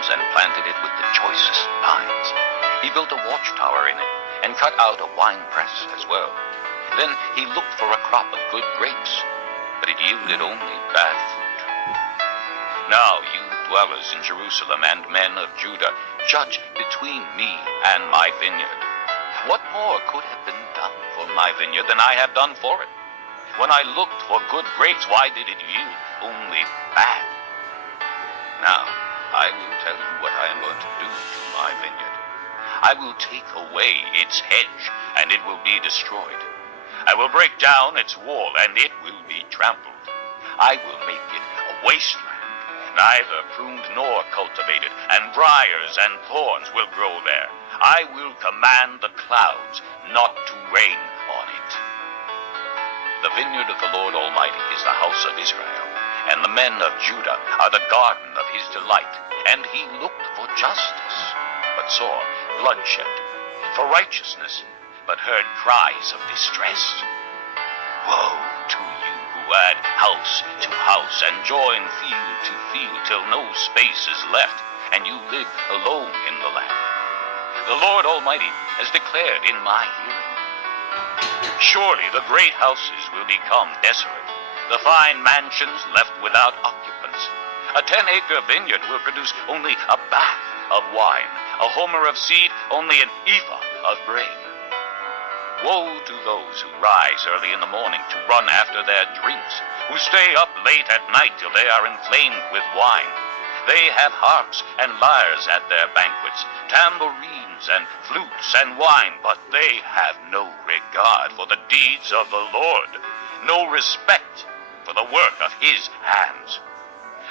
gardens and planted it with the choicest vines. He built a watchtower in it and cut out a winepress as well. Then he looked for a crop of good grapes, but it yielded only bad fruit. Now you dwellers in Jerusalem and men of Judah, judge between me and my vineyard. What more could have been done for my vineyard than I have done for it? When I looked for good grapes, why did it yield only bad? Now, I will tell you what I am going to do to my vineyard. I will take away its hedge, and it will be destroyed. I will break down its wall, and it will be trampled. I will make it a wasteland, neither pruned nor cultivated, and briars and thorns will grow there. I will command the clouds not to rain on it. The vineyard of the Lord Almighty is the house of Israel, and the men of Judah are the garden of his delight. And he looked for justice, but saw bloodshed, for righteousness, but heard cries of distress. Woe to you who add house to house and join field to field till no space is left, and you live alone in the land. The Lord Almighty has declared in my hearing. Surely the great houses will become desolate, the fine mansions left without occupants. A 10-acre vineyard will produce only a bath of wine, a homer of seed, only an ephah of grain. Woe to those who rise early in the morning to run after their drinks, who stay up late at night till they are inflamed with wine. They have harps and lyres at their banquets, tambourines and flutes and wine, but they have no regard for the deeds of the Lord, no respect for the work of his hands.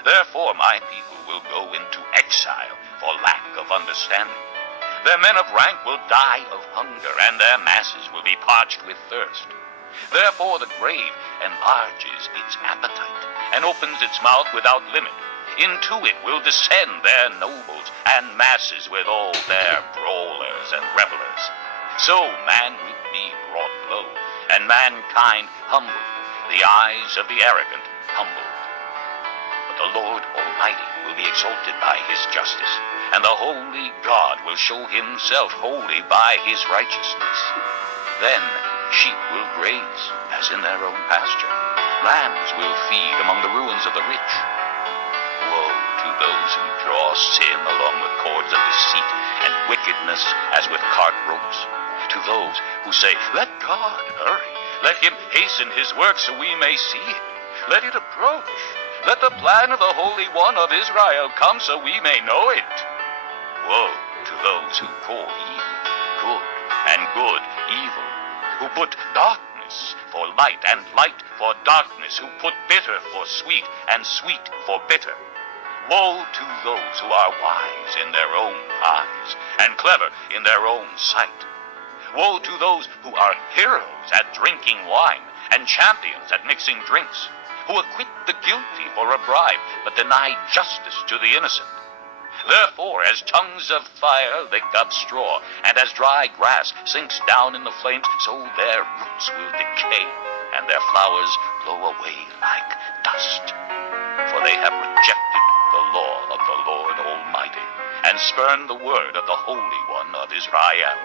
Therefore my people will go into exile for lack of understanding. Their men of rank will die of hunger, and their masses will be parched with thirst. Therefore the grave enlarges its appetite, and opens its mouth without limit. Into it will descend their nobles and masses with all their brawlers and revelers. So man will be brought low, and mankind humbled, the eyes of the arrogant humbled. But the Lord Almighty will be exalted by his justice, and the holy God will show himself holy by his righteousness. Then sheep will graze as in their own pasture. Lambs will feed among the ruins of the rich. Woe to those who draw sin along with cords of deceit and wickedness as with cart ropes. To those who say, let God hurry. Let him hasten his work so we may see it. Let it approach. Let the plan of the Holy One of Israel come so we may know it. Woe to those who call evil good and good evil, who put darkness for light and light for darkness, who put bitter for sweet and sweet for bitter. Woe to those who are wise in their own eyes and clever in their own sight. Woe to those who are heroes at drinking wine and champions at mixing drinks, who acquit the guilty for a bribe but deny justice to the innocent. Therefore, as tongues of fire lick up straw, and as dry grass sinks down in the flames, so their roots will decay, and their flowers blow away like dust. For they have rejected the law of the Lord Almighty, and spurned the word of the Holy One of Israel.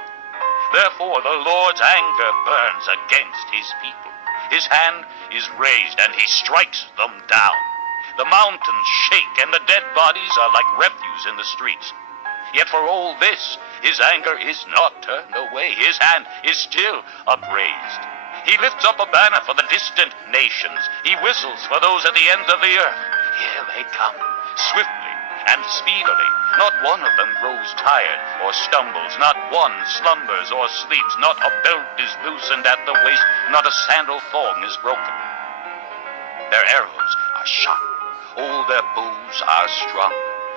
Therefore the Lord's anger burns against his people. His hand is raised, and he strikes them down. The mountains shake, and the dead bodies are like refuse in the streets. Yet for all this, his anger is not turned away. His hand is still upraised. He lifts up a banner for the distant nations. He whistles for those at the ends of the earth. Here they come, swiftly and speedily. Not one of them grows tired or stumbles. Not one slumbers or sleeps. Not a belt is loosened at the waist. Not a sandal thong is broken. Their arrows are sharp. All their bows are strung.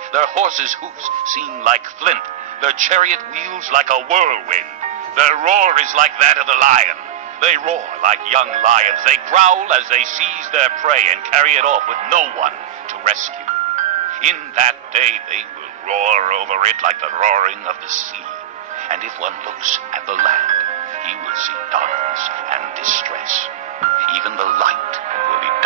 Their horses' hoofs seem like flint. Their chariot wheels like a whirlwind. Their roar is like that of the lion. They roar like young lions. They growl as they seize their prey and carry it off with no one to rescue. In that day they will roar over it like the roaring of the sea. And if one looks at the land, he will see darkness and distress. Even the light will be dark.